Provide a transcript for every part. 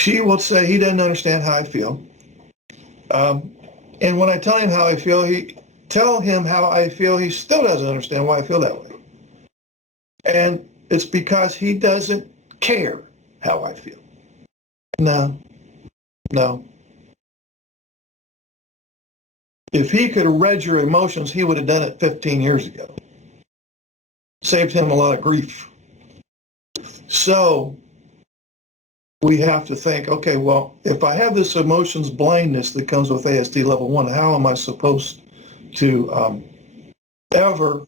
she will say he doesn't understand how I feel. And when I tell him how I feel, he still doesn't understand why I feel that way. And it's because he doesn't care how I feel. No. If he could have read your emotions, he would have done it 15 years ago. Saved him a lot of grief. So we have to think, okay, well, if I have this emotions blindness that comes with ASD level 1, how am I supposed to ever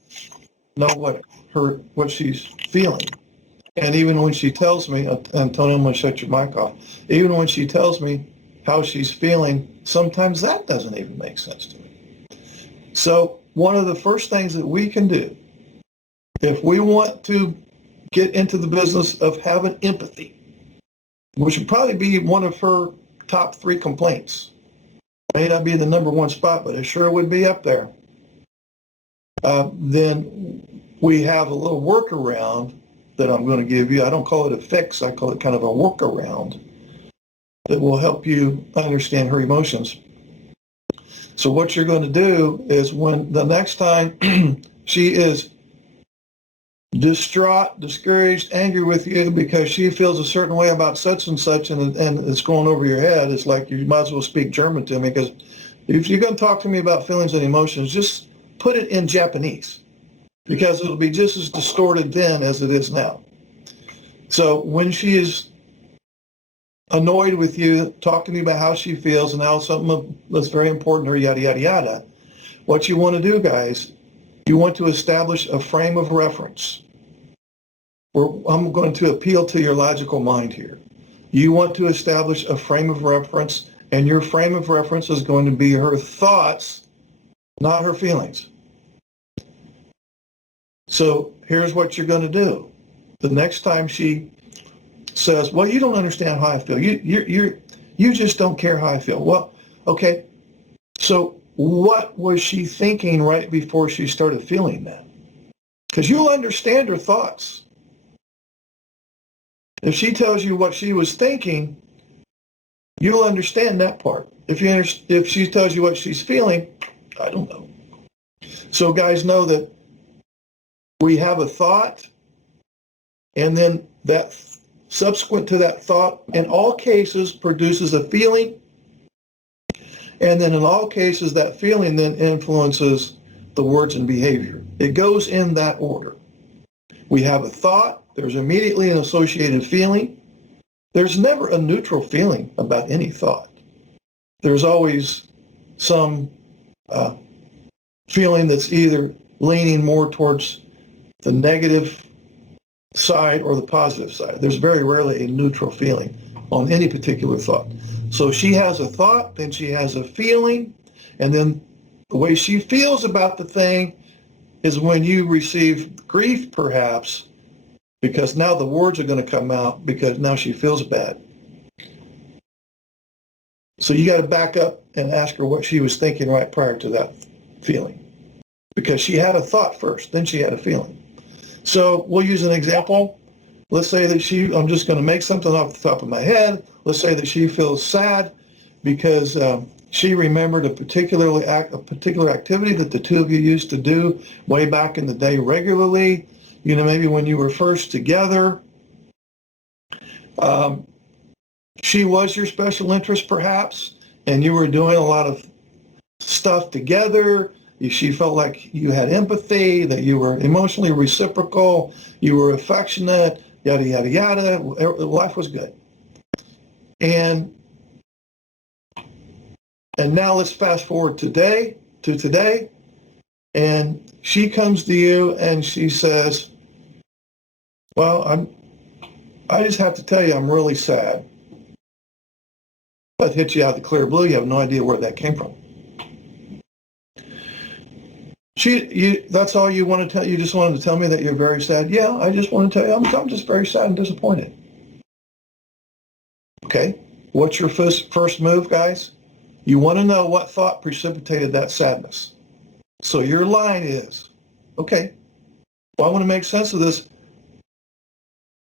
know what she's feeling? And even when she tells me, Antonio, I'm going to shut your mic off. Even when she tells me how she's feeling, sometimes that doesn't even make sense to me. So one of the first things that we can do, if we want to get into the business of having empathy, which would probably be one of her top 3 complaints. May not be the number 1 spot, but it sure would be up there. Then we have a little workaround that I'm going to give you. I don't call it a fix. I call it kind of a workaround that will help you understand her emotions. So what you're going to do is when the next time she is distraught, discouraged, angry with you because she feels a certain way about such and such, and it's going over your head, it's like you might as well speak German to me, because if you're going to talk to me about feelings and emotions, just put it in Japanese, because it'll be just as distorted then as it is now. So when she is annoyed with you, talking to you about how she feels and how something that's very important to her, yada, yada, yada, what you want to do, guys, you want to establish a frame of reference. I'm going to appeal to your logical mind here. You want to establish a frame of reference, and your frame of reference is going to be her thoughts, not her feelings. So here's what you're going to do. The next time she says, well, you don't understand how I feel. You just don't care how I feel. Well, okay, so what was she thinking right before she started feeling that? Because you'll understand her thoughts. If she tells you what she was thinking, you'll understand that part. If she tells you what she's feeling, I don't know. So guys, know that we have a thought, and then that subsequent to that thought, in all cases, produces a feeling. And then in all cases, that feeling then influences the words and behavior. It goes in that order. We have a thought, there's immediately an associated feeling. There's never a neutral feeling about any thought. There's always some feeling that's either leaning more towards the negative side or the positive side. There's very rarely a neutral feeling on any particular thought. So she has a thought, then she has a feeling, and then the way she feels about the thing is when you receive grief, perhaps, because now the words are going to come out because now she feels bad. So you got to back up and ask her what she was thinking right prior to that feeling, because she had a thought first, then she had a feeling. So we'll use an example. Let's say that I'm just going to make something off the top of my head. Let's say that she feels sad because she remembered a particular activity that the two of you used to do way back in the day regularly. You know, maybe when you were first together. She was your special interest, perhaps, and you were doing a lot of stuff together. She felt like you had empathy, that you were emotionally reciprocal, you were affectionate, yada, yada, yada. Life was good. And now let's fast forward to today, and she comes to you and she says, well, I just have to tell you, I'm really sad. That hits you out of the clear blue. You have no idea where that came from. That's all you want to tell? You just wanted to tell me that you're very sad? Yeah, I just want to tell you I'm just very sad and disappointed. Okay, what's your first move, guys? You want to know what thought precipitated that sadness. So your line is, okay, well, I want to make sense of this.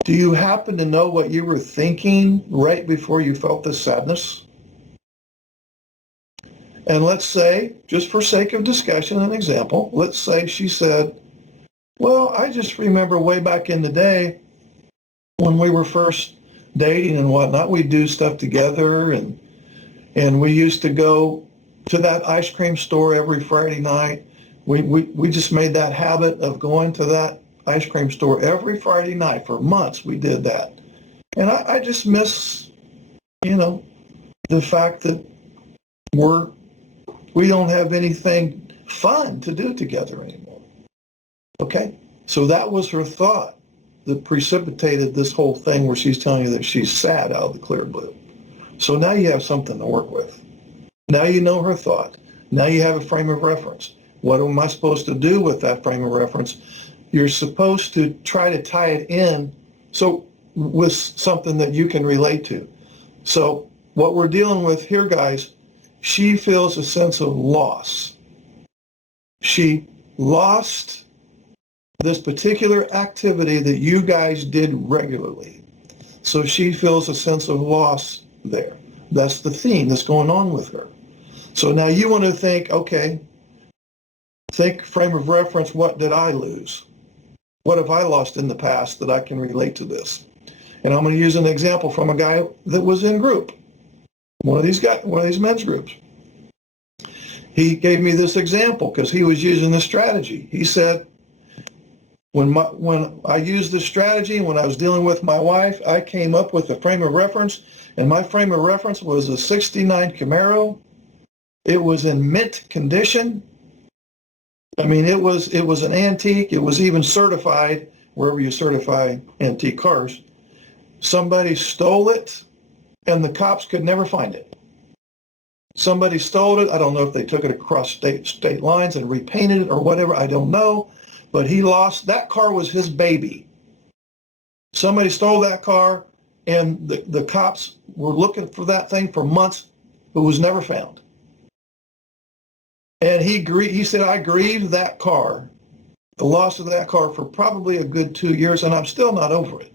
Do you happen to know what you were thinking right before you felt this sadness? And let's say, just for sake of discussion and example, let's say she said, well, I just remember way back in the day when we were first dating and whatnot, we'd do stuff together, and we used to go to that ice cream store every Friday night. We just made that habit of going to that ice cream store every Friday night. For months we did that. And I just miss, the fact that we don't have anything fun to do together anymore. Okay? So that was her thought that precipitated this whole thing where she's telling you that she's sad out of the clear blue. So now you have something to work with. Now you know her thought. Now you have a frame of reference. What am I supposed to do with that frame of reference? You're supposed to try to tie it in with something that you can relate to. So what we're dealing with here, guys, she feels a sense of loss. She lost this particular activity that you guys did regularly. So she feels a sense of loss there. That's the theme that's going on with her. So now you want to think, okay, think frame of reference, what did I lose? What have I lost in the past that I can relate to this? And I'm going to use an example from a guy that was in group, one of these men's groups. He gave me this example because he was using this strategy. He said, when I used this strategy, when I was dealing with my wife, I came up with a frame of reference, and my frame of reference was a 69 Camaro. It was in mint condition. I mean, it was an antique. It was even certified, wherever you certify antique cars. Somebody stole it, and the cops could never find it. Somebody stole it. I don't know if they took it across state lines and repainted it or whatever. I don't know. But he lost. That car was his baby. Somebody stole that car, and the cops were looking for that thing for months, but was never found. And he said, I grieved that car, the loss of that car, for probably a good 2 years, and I'm still not over it.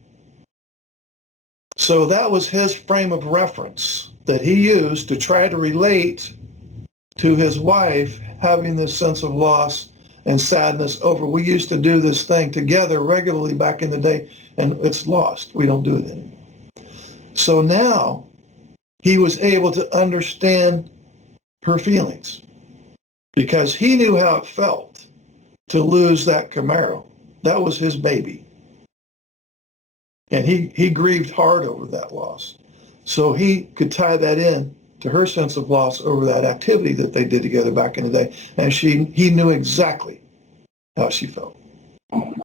So that was his frame of reference that he used to try to relate to his wife having this sense of loss and sadness over, we used to do this thing together regularly back in the day, and it's lost. We don't do it anymore. So now he was able to understand her feelings because he knew how it felt to lose that Camaro. That was his baby. And he grieved hard over that loss. So he could tie that in to her sense of loss over that activity that they did together back in the day. And he knew exactly how she felt.